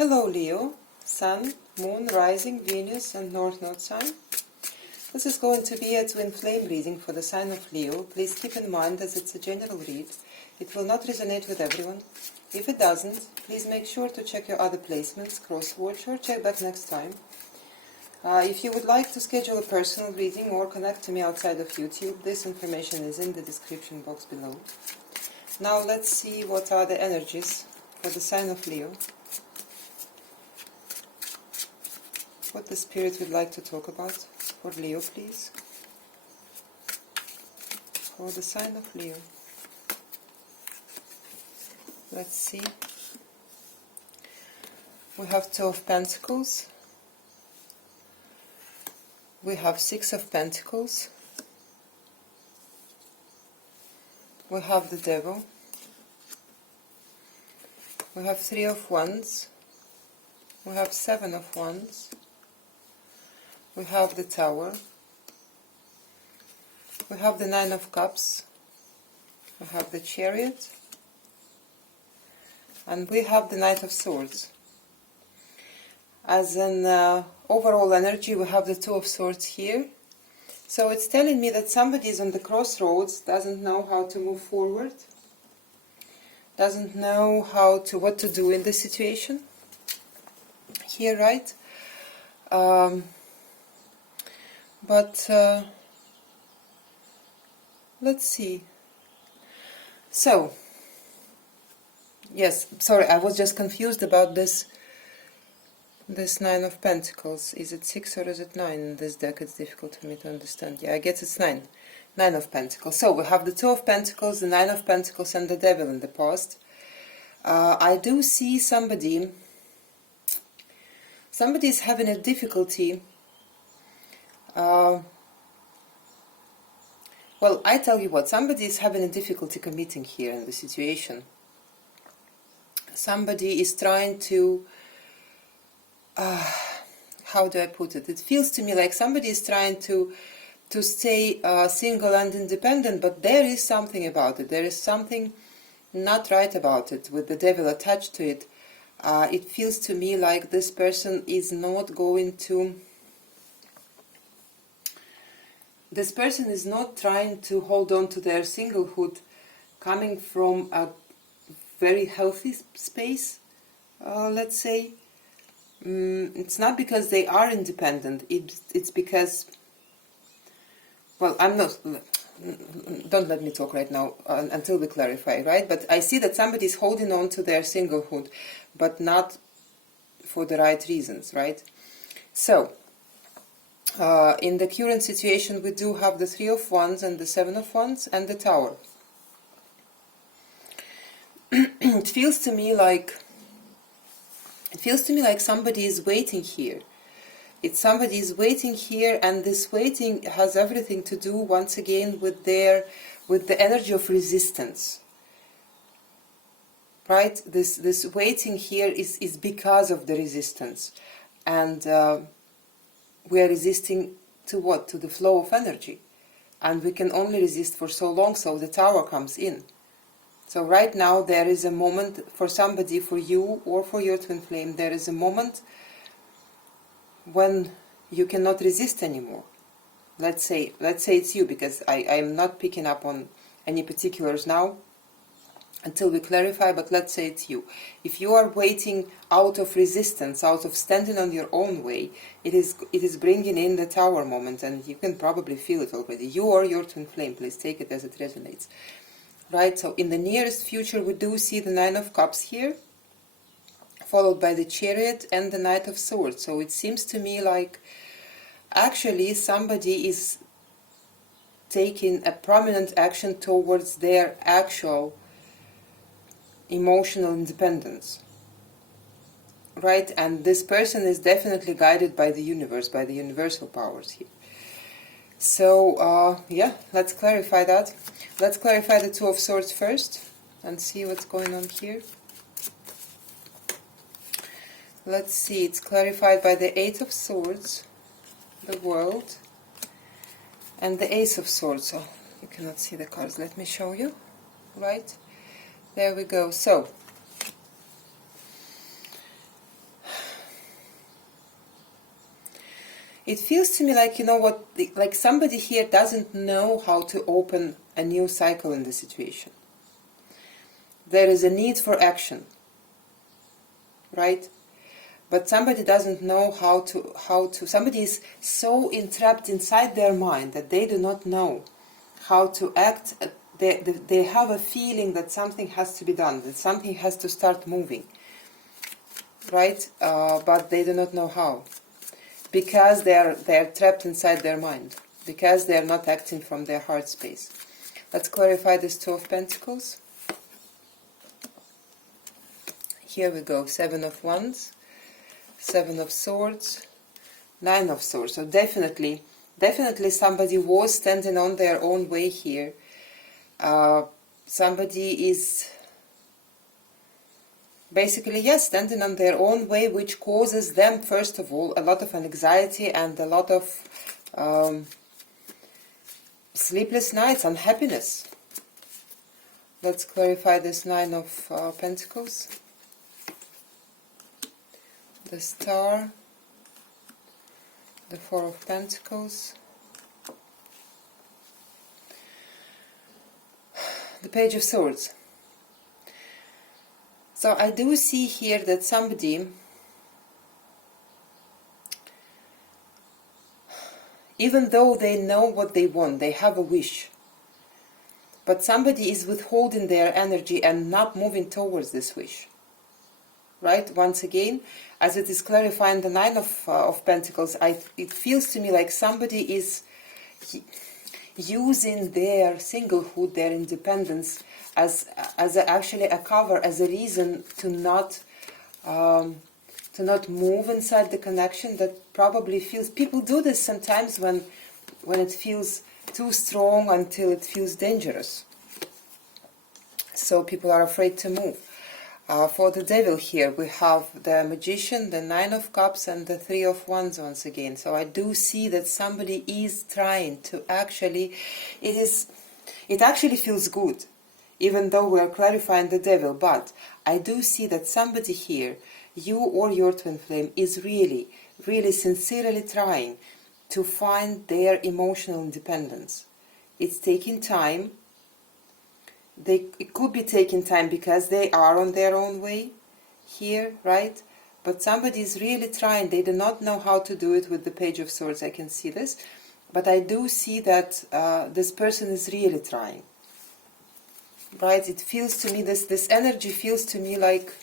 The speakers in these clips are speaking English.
Hello Leo, Sun, Moon, Rising, Venus and North Node sign. This is going to be a twin flame reading for the sign of Leo. Please keep in mind that it's a general read. It will not resonate with everyone. If it doesn't, please make sure to check your other placements, cross-watch or check back next time. If you would like to schedule a personal reading or connect to me outside of YouTube, this information is in the description box below. Now let's see what are the energies for the sign of Leo. What the Spirit would like to talk about for Leo, please. For the sign of Leo. Let's see. We have Two of Pentacles. We have Six of Pentacles. We have the Devil. We have Three of Wands. We have Seven of Wands. We have the Tower. We have the Nine of Cups. We have the Chariot. And we have the Knight of Swords. As an overall energy, we have the Two of Swords here. So it's telling me that somebody is on the crossroads, doesn't know how to move forward, doesn't know what to do in this situation. Here, right? Let's see. So, yes, sorry, I was just confused about this Nine of Pentacles. Is it 6 or is it 9 in this deck? It's difficult for me to understand. Yeah, I guess it's 9. 9 of Pentacles. So we have the Two of Pentacles, the Nine of Pentacles and the Devil in the past. I do see somebody is having a difficulty. Well, I tell you what, somebody is having a difficulty committing here in the situation. Somebody is trying to, how do I put it? It feels to me like somebody is trying to stay single and independent, but there is something about it. There is something not right about it with the Devil attached to it. It feels to me like this person is not going to... This person is not trying to hold on to their singlehood coming from a very healthy space, let's say. It's not because they are independent, it's because... Well, I'm not... Don't let me talk right now until we clarify, right? But I see that somebody is holding on to their singlehood, but not for the right reasons, right? So... in the current situation, we do have the Three of Wands and the Seven of Wands and the Tower. It feels to me like somebody is waiting here. Somebody is waiting here, and this waiting has everything to do once again with the energy of resistance. Right? This waiting here is because of the resistance, and we are resisting to what? To the flow of energy. And we can only resist for so long, so the Tower comes in. So right now there is a moment for somebody, for you or for your twin flame, there is a moment when you cannot resist anymore. Let's say it's you, because I am not picking up on any particulars now until we clarify, but let's say it's you. If you are waiting out of resistance, out of standing on your own way, it is bringing in the Tower moment, and you can probably feel it already. You or your twin flame, please take it as it resonates. Right, so in the nearest future we do see the Nine of Cups here, followed by the Chariot and the Knight of Swords. So it seems to me like actually somebody is taking a prominent action towards their actual emotional independence, right? And this person is definitely guided by the universe, by the universal powers here. So yeah, let's clarify that. Let's clarify the Two of Swords first and see what's going on here. Let's see, it's clarified by the Eight of Swords, the World, and the Ace of Swords. Oh, you cannot see the cards, let me show you, right? There we go. So it feels to me like, you know what, like somebody here doesn't know how to open a new cycle in the situation. There is a need for action, right? But somebody doesn't know how to, somebody is so entrapped inside their mind that they do not know how to act. They have a feeling that something has to be done, that something has to start moving, right? But they do not know how, because they are trapped inside their mind, because they are not acting from their heart space. Let's clarify this Two of Pentacles. Here we go, 7 of Wands, 7 of Swords, 9 of Swords. So definitely somebody was standing on their own way here. Somebody is basically, yes, standing on their own way, which causes them, first of all, a lot of anxiety and a lot of sleepless nights, unhappiness. Let's clarify this 9 of Pentacles. The Star, the 4 of Pentacles, the Page of Swords. So I do see here that somebody, even though they know what they want, they have a wish, but somebody is withholding their energy and not moving towards this wish. Right? Once again, as it is clarifying the 9 of Pentacles, it feels to me like somebody is using their singlehood, their independence, as actually a cover, as a reason to not move inside the connection that probably feels. People do this sometimes when it feels too strong until it feels dangerous. So people are afraid to move. For the Devil here, we have the Magician, the 9 of Cups, and the 3 of Wands once again. So I do see that somebody is trying to actually, it actually feels good, even though we are clarifying the Devil. But I do see that somebody here, you or your twin flame, is really, really sincerely trying to find their emotional independence. It's taking time. It could be taking time because they are on their own way here, right? But somebody is really trying. They do not know how to do it with the Page of Swords. I can see this. But I do see that this person is really trying. Right? It feels to me, this energy feels to me like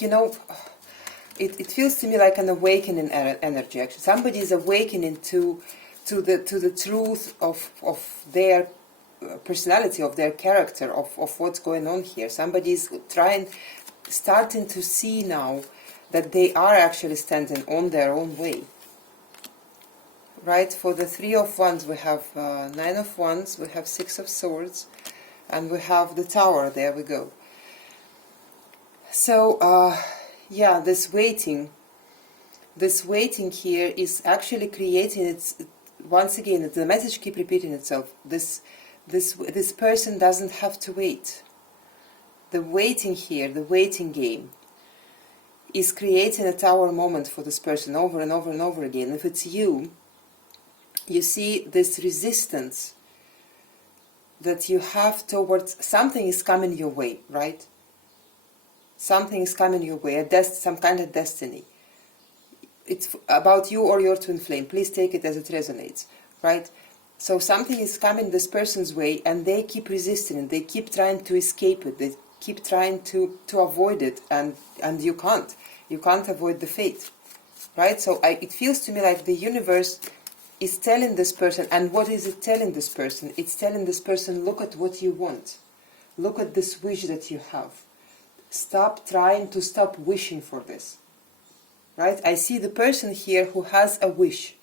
you know, it feels to me like an awakening energy. Actually, somebody is awakening to the truth of their personality, of their character, of what's going on here. Somebody is starting to see now that they are actually standing on their own way. Right? For the 3 of Wands, we have 9 of Wands, we have 6 of Swords, and we have the Tower. There we go. So, yeah, this waiting here is actually creating once again, the message keeps repeating itself. This person doesn't have to wait. The waiting here, the waiting game, is creating a Tower moment for this person over and over and over again. If it's you see this resistance that you have towards something is coming your way, right? Something is coming your way, some kind of destiny. It's about you or your twin flame. Please take it as it resonates, right? So something is coming this person's way, and they keep resisting it. They keep trying to escape it. They keep trying to avoid it, and you can't. You can't avoid the fate, right? So it feels to me like the universe is telling this person, and what is it telling this person? It's telling this person, look at what you want. Look at this wish that you have. Stop trying to stop wishing for this. Right? I see the person here who has a wish.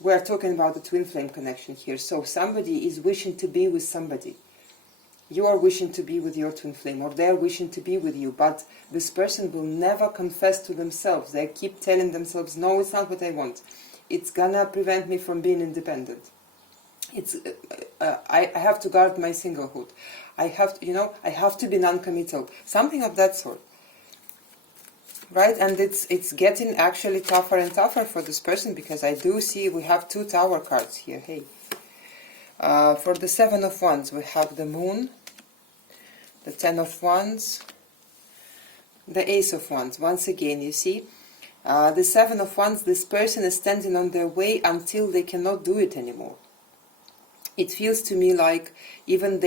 We are talking about the twin flame connection here. So somebody is wishing to be with somebody. You are wishing to be with your twin flame, or they're wishing to be with you, but this person will never confess to themselves. They keep telling themselves, no, it's not what I want. It's gonna prevent me from being independent. It's I have to guard my singlehood. I have to, I have to be non-committal, something of that sort, right? And it's getting actually tougher and tougher for this person, because I do see we have 2 Tower cards here. Hey, for the 7 of Wands we have the Moon, the 10 of Wands, the Ace of Wands. Once again, you see, the 7 of Wands, this person is standing on their way until they cannot do it anymore. It feels to me like even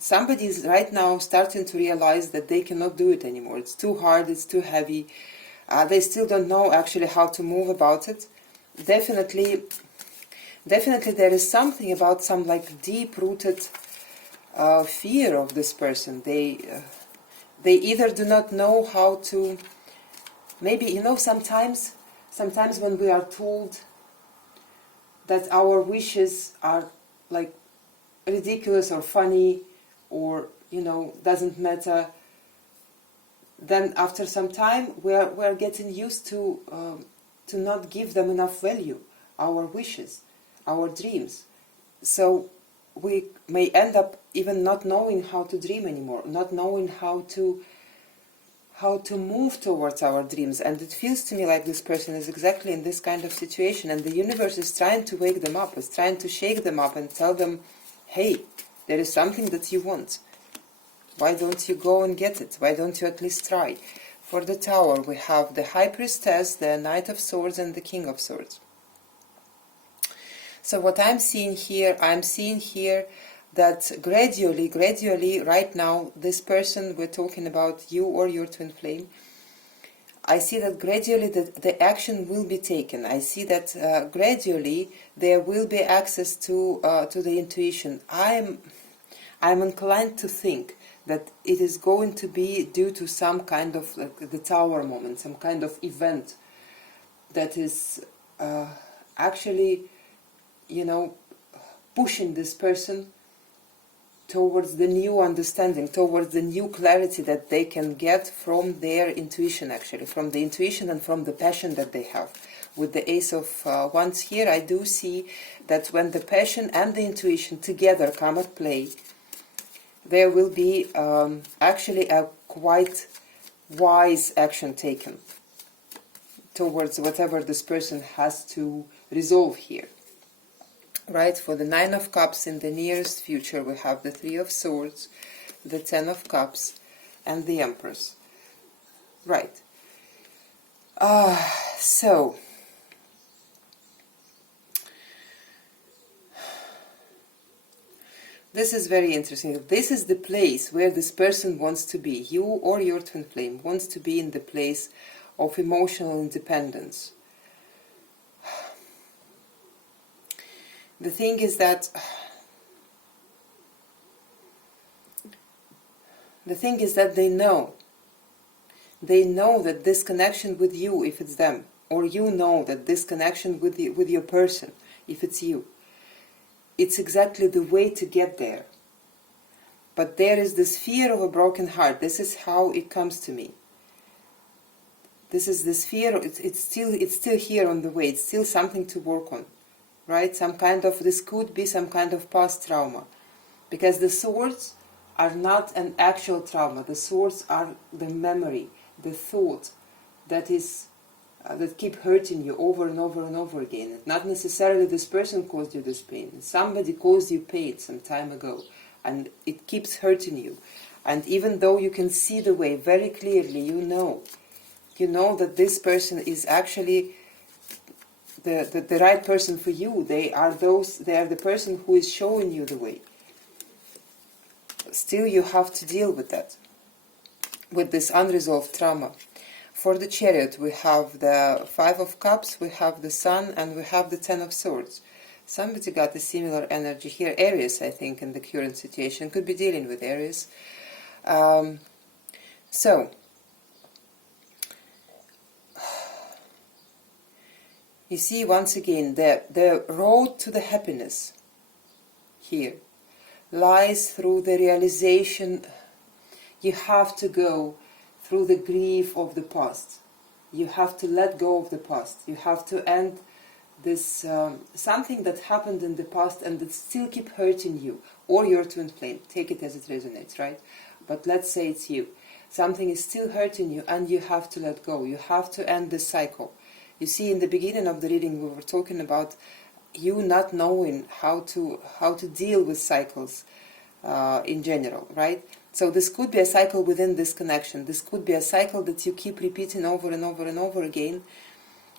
somebody is right now starting to realize that they cannot do it anymore. It's too hard, it's too heavy. They still don't know actually how to move about it. Definitely there is something about some like deep-rooted fear of this person. They either do not know how to, maybe, sometimes when we are told that our wishes are like ridiculous or funny, or doesn't matter, then after some time we're getting used to not give them enough value, our wishes, our dreams. So we may end up even not knowing how to dream anymore, not knowing how to move towards our dreams. And it feels to me like this person is exactly in this kind of situation, and the universe is trying to wake them up, is trying to shake them up and tell them, hey, there is something that you want. Why don't you go and get it? Why don't you at least try? For the Tower we have the High Priestess, the Knight of Swords, and the King of Swords. So what I'm seeing here that gradually, right now, this person, we're talking about you or your twin flame, I see that gradually the action will be taken. I see that gradually there will be access to the intuition. I'm inclined to think that it is going to be due to some kind of like the Tower moment, some kind of event that is actually, pushing this person towards the new understanding, towards the new clarity that they can get from their intuition, actually, from the intuition and from the passion that they have. With the Ace of Wands here, I do see that when the passion and the intuition together come at play, there will be actually a quite wise action taken towards whatever this person has to resolve here. Right, for the 9 of Cups in the nearest future we have the 3 of Swords, the 10 of Cups, and the Empress. Right. So this is very interesting. This is the place where this person wants to be. You or your twin flame wants to be in the place of emotional independence. The thing is that they know that this connection with you, if it's them, or you know that this connection with your person, if it's you, it's exactly the way to get there. But there is this fear of a broken heart. This is how it comes to me. This is this fear. It's still here on the way. It's still something to work on. Right? This could be some kind of past trauma, because the swords are not an actual trauma. The swords are the memory, the thought that keep hurting you over and over and over again. Not necessarily this person caused you this pain. Somebody caused you pain some time ago, and it keeps hurting you. And even though you can see the way very clearly, you know that this person is actually the right person for you. They are the person who is showing you the way. Still, you have to deal with that, with this unresolved trauma. For the Chariot, we have the 5 of Cups, we have the Sun, and we have the 10 of Swords. Somebody got a similar energy here. Aries, I think, in the current situation, could be dealing with Aries. So, you see, once again, the road to the happiness here lies through the realization. You have to go through the grief of the past. You have to let go of the past. You have to end this something that happened in the past and that still keep hurting you, or your twin flame, take it as it resonates, right? But let's say it's you. Something is still hurting you and you have to let go. You have to end this cycle. You see, in the beginning of the reading we were talking about you not knowing how to deal with cycles in general, right? So this could be a cycle within this connection. This could be a cycle that you keep repeating over and over and over again,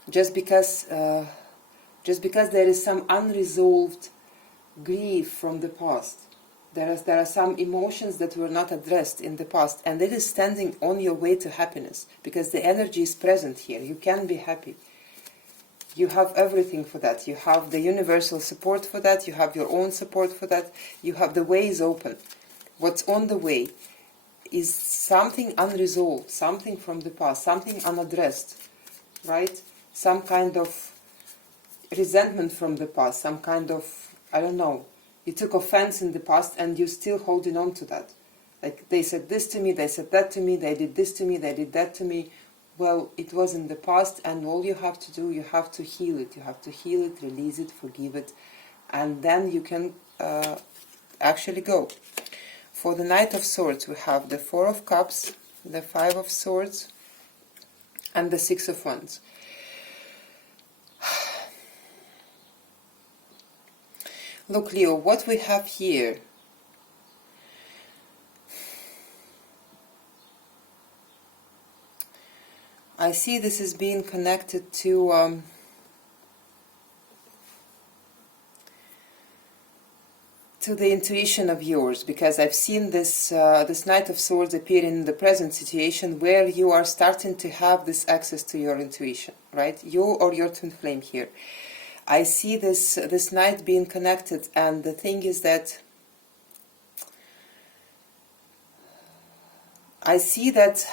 just because there is some unresolved grief from the past. There are some emotions that were not addressed in the past, and it is standing on your way to happiness, because the energy is present here. You can be happy. You have everything for that. You have the universal support for that. You have your own support for that. You have the way is open. What's on the way is something unresolved, something from the past, something unaddressed, right? Some kind of resentment from the past, some kind of, I don't know, you took offense in the past and you're still holding on to that. Like, they said this to me, they said that to me, they did this to me, they did that to me. Well, it was in the past, and all you have to do, you have to heal it. You have to heal it, release it, forgive it, and then you can actually go. For the Knight of Swords, we have the Four of Cups, the Five of Swords, and the Six of Wands. Look, Leo, what we have here, I see this is being connected to the intuition of yours, because I've seen this this Knight of Swords appear in the present situation where you are starting to have this access to your intuition, right? You or your twin flame here. I see this Knight being connected, and the thing is that I see that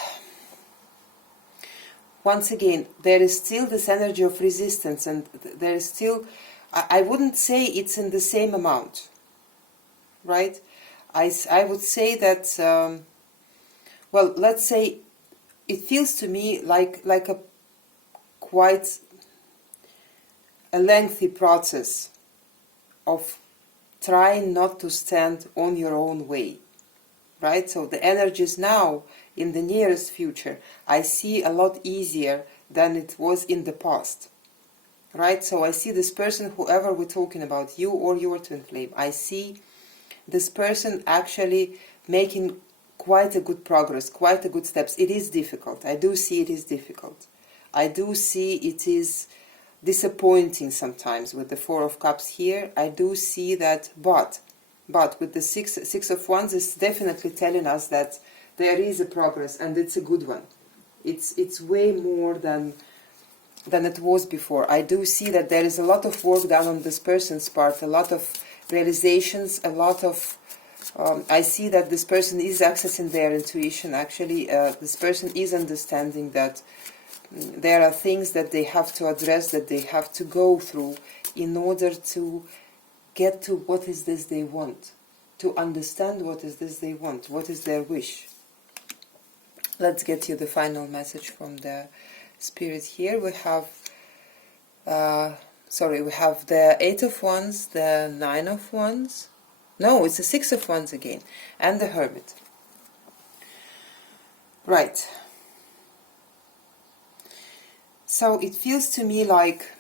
once again there is still this energy of resistance, and there is still, I wouldn't say it's in the same amount, right? I would say that well, let's say it feels to me like a quite a lengthy process of trying not to stand on your own way, right? So the energies now in the nearest future I see a lot easier than it was in the past, right? So I see this person, whoever we're talking about, you or your twin flame, I see this person actually making quite a good progress, quite a good steps. It is difficult. I do see it is difficult. I do see it is disappointing sometimes with the Four of Cups here. I do see that, but with the Six of Wands is definitely telling us that there is a progress, and it's a good one. It's way more than it was before. I do see that there is a lot of work done on this person's part, a lot of realizations, a lot of I see that this person is accessing their intuition. Actually, this person is understanding that there are things that they have to address, that they have to go through in order to get to what is this they want, to understand what is this they want, what is their wish. Let's get you the final message from the Spirit here. We have we have the Eight of Wands, the Nine of Wands, no, it's the Six of Wands again, and the Hermit. Right. So it feels to me like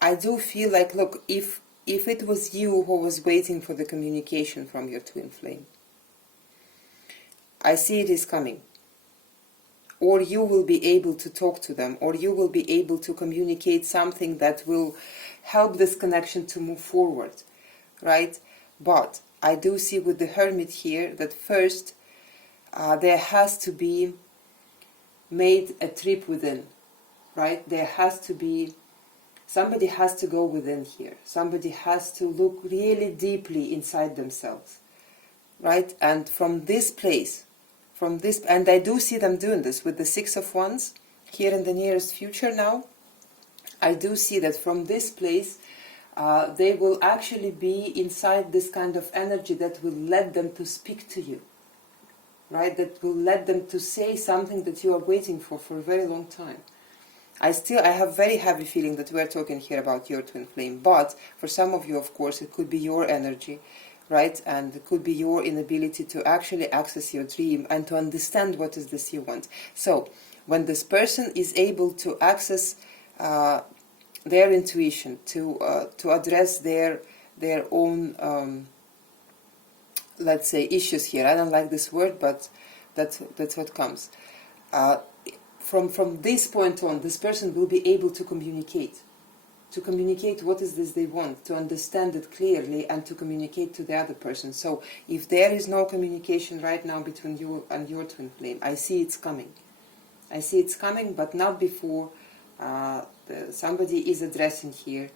I do feel like, look, if it was you who was waiting for the communication from your twin flame, I see it is coming. Or you will be able to talk to them, or you will be able to communicate something that will help this connection to move forward, right? But I do see with the Hermit here that first there has to be made a trip within, right? There has to be, somebody has to go within here. Somebody has to look really deeply inside themselves, right? And from this place, and I do see them doing this with the Six of Wands here in the nearest future now. I do see that from this place they will actually be inside this kind of energy that will let them to speak to you, right? That will let them to say something that you are waiting for a very long time. I have very heavy feeling that we're talking here about your twin flame, but for some of you, of course, it could be your energy, right? And it could be your inability to actually access your dream and to understand what is this you want. So when this person is able to access their intuition, to address their own let's say issues here. I don't like this word, but that's what comes. From this point on, this person will be able to communicate what is this they want, to understand it clearly, and to communicate to the other person. So if there is no communication right now between you and your twin flame, I see it's coming. I see it's coming, but not before somebody is addressing here,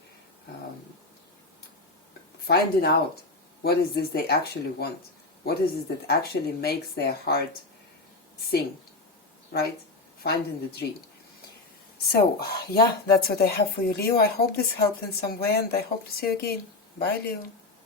finding out what is this they actually want, what is it that actually makes their heart sing, right? Finding the dream. So, yeah, that's what I have for you, Leo. I hope this helped in some way, and I hope to see you again. Bye, Leo.